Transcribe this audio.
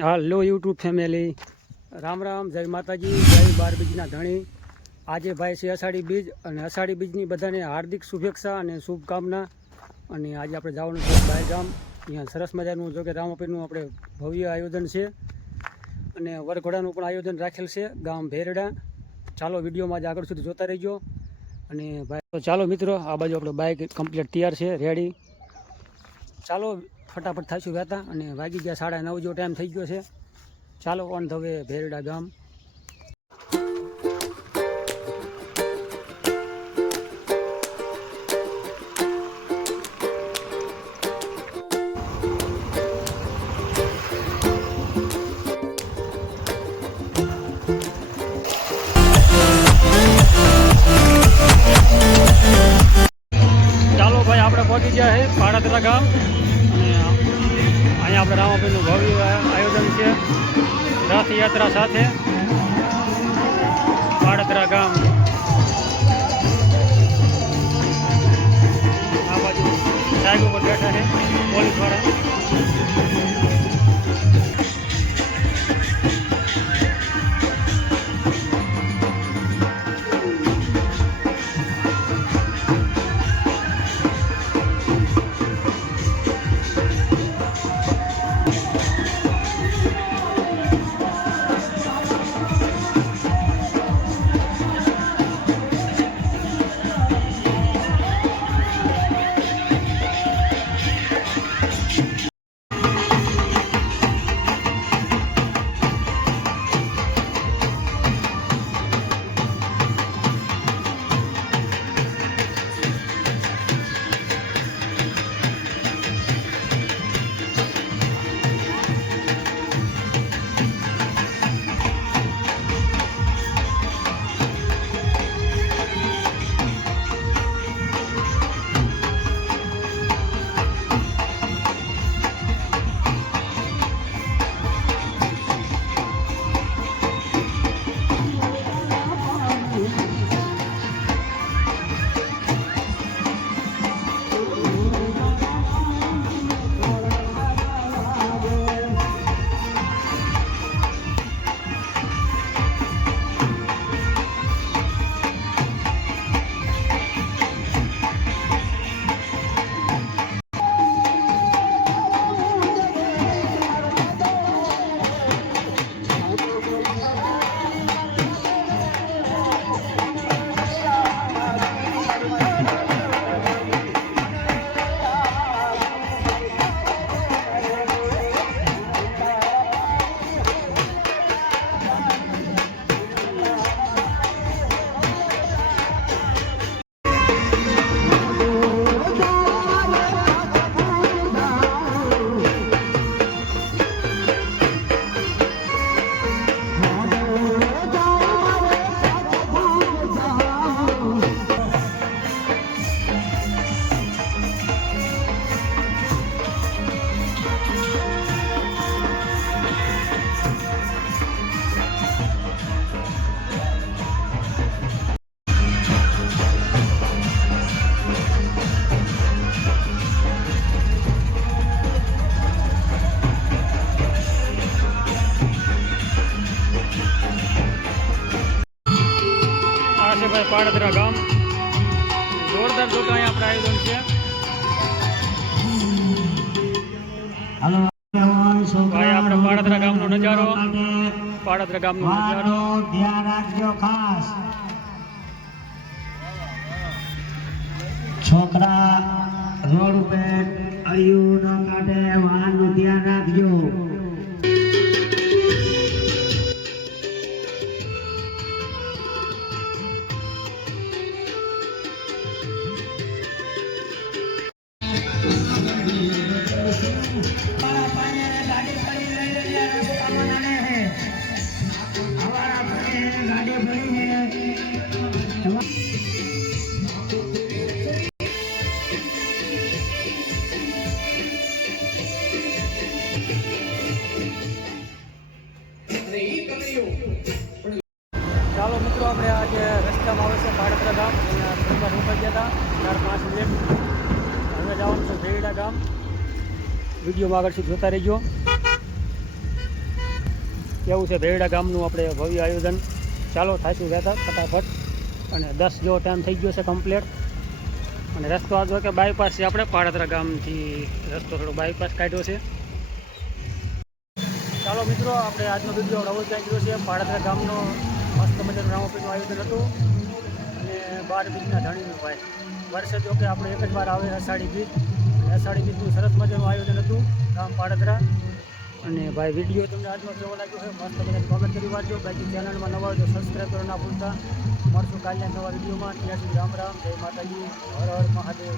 હાલો YouTube family, Ram Ram, જય માતાજી, જય બાર બીજના ધણી. આજે ભાઈ છે અષાઢી બીજ, અને અષાઢી બીજની બધાને હાર્દિક શુભેચ્છા અને શુભકામના. અને આજે આપણે જવાનું છે બાય ગામ. અહીંયા સરસ મજાનું જો કે રામાપીરનું આપણે ભવ્ય આયોજન છે, અને વરઘોડાનું પણ આયોજન રાખેલ છે ગામ ભેરડા. ચાલો વિડીયોમાં જ આગળ સુધી જોતા રહીજો. અને ભાઈ તો ચાલો મિત્રો, આ બાજુ આપણો બાઇક કમ્પ્લીટ તૈયાર છે, રેડી. ચાલો ફટાફટ થઈશું વહેતા, અને વાગી ગયા 9:30 જેવો ટાઈમ થઈ ગયો છે. ચાલો ઓન ધ વે ભેરડા ગામ. ચાલો ભાઈ, આપણે પહોંચી ગયા છે પાડાદરા ગામ, અને અહીંયા આપણે રામાપીરનું ભવ્ય આયોજન છે રથયાત્રા સાથે. પાડાદરા ગામ આ બાજુ સાહેબ ઉપર બેઠા છે પોલીસવાળા. ભાઈ પાડાદરા ગામ જોરદાર જો કે અહીંયા આપણે આયોજન છે. ભાઈ આપણે પાડાદરા ગામનો નજારો, પાડાદરા ગામનો નજારો ધ્યાન રાખજો ખાસ. છોકરા રોડ ઉપર અળિયું ન કાઢે, વાહનનું ધ્યાન રાખજો. ચાલો મિત્રો, આપણે આજે રસ્તામાં આવે છે પાડાદરા ગામ, અહીંયા થોડીવાર રોકાઈ ગયા હતા 4-5 મિનિટ. હવે જવાનું છે ભેરડા ગામ. વિડીયોમાં આગળ સુધી જોતા રહેજો. કેવું છે ભેરડા ગામનું આપણે ભવ્ય આયોજન. ચાલો થાશું રહેતા ફટાફટ. અને 10 જેવો ટાઈમ થઈ ગયો છે કમ્પ્લીટ. અને રસ્તો આ જો કે બાયપાસ છે, આપણે પાડતરા ગામથી રસ્તો થોડો બાયપાસ કાઢ્યો છે. ચાલો મિત્રો, આપણે આજનો વિડીયો નવો ક્યાં ગયો છે. પાડતરા ગામનો મસ્ત મજાનું રામાપીરનું આયોજન હતું અને 12 બીજના ધણીનું ભાઈ વર્ષે જો કે આપણે એક જ વાર આવે અષાઢી બીજ. અષાઢી બીજનું સરસ મજાનું આયોજન હતું ગામ પાડતરા. અને ભાઈ વિડીયો તમને આજનો કેવો લાગ્યો છે મસ્ત મજાની કોમેન્ટ કરી વાંચજો. બાકી ચેનલમાં નવા હોય તો સબસ્ક્રાઈબ કરો ના ભૂલતા. મળશું કાલના નવા વિડીયોમાં. ત્યાં સુધી રામ રામ, જય માતાજી, હર હર મહાદેવ.